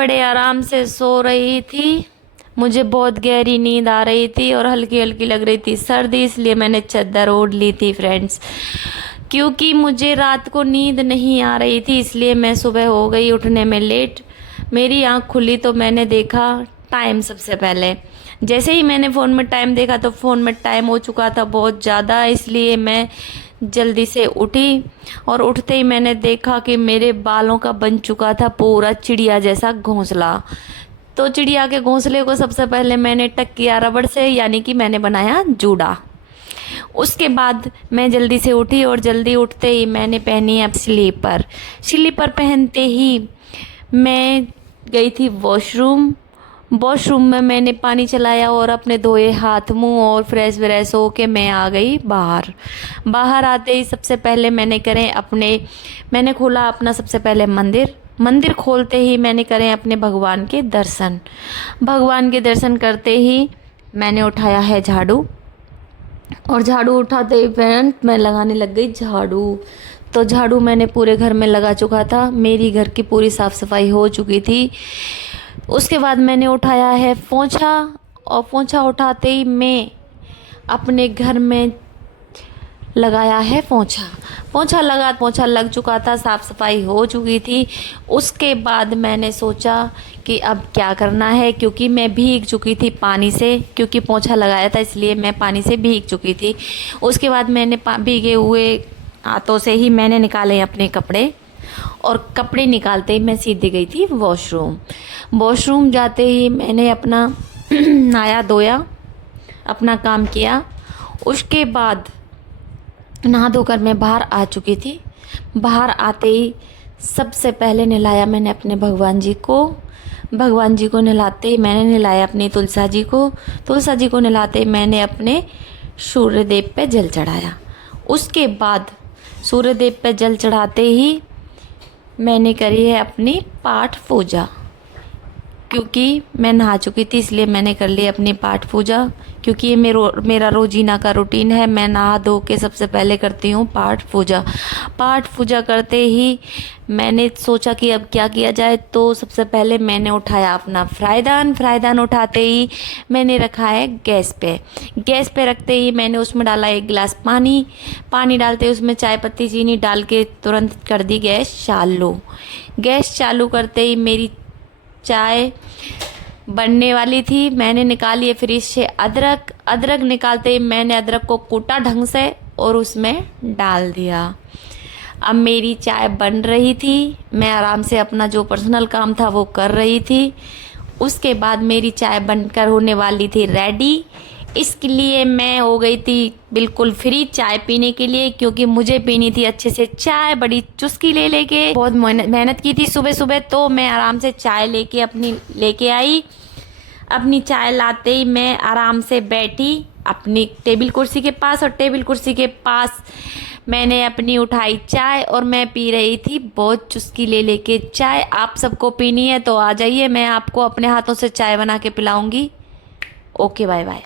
बड़े आराम से सो रही थी। मुझे बहुत गहरी नींद आ रही थी और हल्की हल्की लग रही थी सर्दी, इसलिए मैंने चादर ओढ़ ली थी फ्रेंड्स। क्योंकि मुझे रात को नींद नहीं आ रही थी, इसलिए मैं सुबह हो गई उठने में लेट। मेरी आँख खुली तो मैंने देखा टाइम। सबसे पहले जैसे ही मैंने फ़ोन में टाइम देखा तो फ़ोन में टाइम हो चुका था बहुत ज़्यादा, इसलिए मैं जल्दी से उठी। और उठते ही मैंने देखा कि मेरे बालों का बन चुका था पूरा चिड़िया जैसा घोंसला। तो चिड़िया के घोंसले को सबसे पहले मैंने टक किया रबड़ से, यानी कि मैंने बनाया जूड़ा। उसके बाद मैं जल्दी से उठी और जल्दी उठते ही मैंने पहनी अब स्लीपर। स्लीपर पहनते ही मैं गई थी वॉशरूम। वॉशरूम में मैंने पानी चलाया और अपने धोए हाथ मुंह और फ्रेश व्रेश हो के मैं आ गई बाहर। बाहर आते ही सबसे पहले मैंने खोला अपना सबसे पहले मंदिर खोलते ही मैंने करे अपने भगवान के दर्शन। भगवान के दर्शन करते ही मैंने उठाया है झाड़ू, और झाड़ू उठाते ही फ्रेंड मैं लगाने लग गई झाड़ू। तो झाड़ू मैंने पूरे घर में लगा चुका था, मेरी घर की पूरी साफ़ सफाई हो चुकी थी। उसके बाद मैंने उठाया है पोंछा, और पोंछा उठाते ही मैं अपने घर में लगाया है पोंछा। पोंछा लग चुका था, साफ़ सफाई हो चुकी थी। उसके बाद मैंने सोचा कि अब क्या करना है, क्योंकि मैं भीग चुकी थी पानी से, क्योंकि पोंछा लगाया था इसलिए मैं पानी से भीग चुकी थी। उसके बाद मैंने भीगे हुए हाथों से ही मैंने निकाले अपने कपड़े, और कपड़े निकालते ही मैं सीधे गई थी वॉशरूम। वॉशरूम जाते ही मैंने अपना नहाया धोया, अपना काम किया। उसके बाद नहा धोकर मैं बाहर आ चुकी थी। बाहर आते ही सबसे पहले नहलाया मैंने अपने भगवान जी को। भगवान जी को नहलाते ही मैंने नहलाया अपनी तुलसा जी को। तुलसा जी को नहलाते ही मैंने अपने सूर्यदेव पे जल चढ़ाया। उसके बाद सूर्यदेव पे जल चढ़ाते ही मैंने करी है अपनी पाठ पूजा। क्योंकि मैं नहा चुकी थी इसलिए मैंने कर ली अपनी पाठ पूजा, क्योंकि ये मेरा रोजीना का रूटीन है। मैं नहा धो के सबसे पहले करती हूँ पाठ पूजा। पाठ पूजा करते ही मैंने सोचा कि अब क्या किया जाए, तो सबसे पहले मैंने उठाया अपना फ्राइदान उठाते ही मैंने रखा है गैस पे रखते ही मैंने उसमें डाला एक गिलास पानी डालते ही उसमें चाय पत्ती चीनी डाल के तुरंत कर दी गैस चालू करते ही मेरी चाय बनने वाली थी। मैंने निकाली है फ्रिज से अदरक निकालते ही मैंने अदरक को कूटा ढंग से और उसमें डाल दिया। अब मेरी चाय बन रही थी, मैं आराम से अपना जो पर्सनल काम था वो कर रही थी। उसके बाद मेरी चाय बनकर होने वाली थी रेडी। इसके लिए मैं हो गई थी बिल्कुल फ्री चाय पीने के लिए, क्योंकि मुझे पीनी थी अच्छे से चाय, बड़ी चुस्की ले लेके। बहुत मेहनत की थी सुबह सुबह, तो मैं आराम से चाय लेके आई। अपनी चाय लाते ही मैं आराम से बैठी अपनी टेबल कुर्सी के पास, और टेबल कुर्सी के पास मैंने अपनी उठाई चाय और मैं पी रही थी बहुत चुस्की ले लेके चाय। आप सबको पीनी है तो आ जाइए, मैं आपको अपने हाथों से चाय बना के पिलाऊंगी। Okay, bye bye.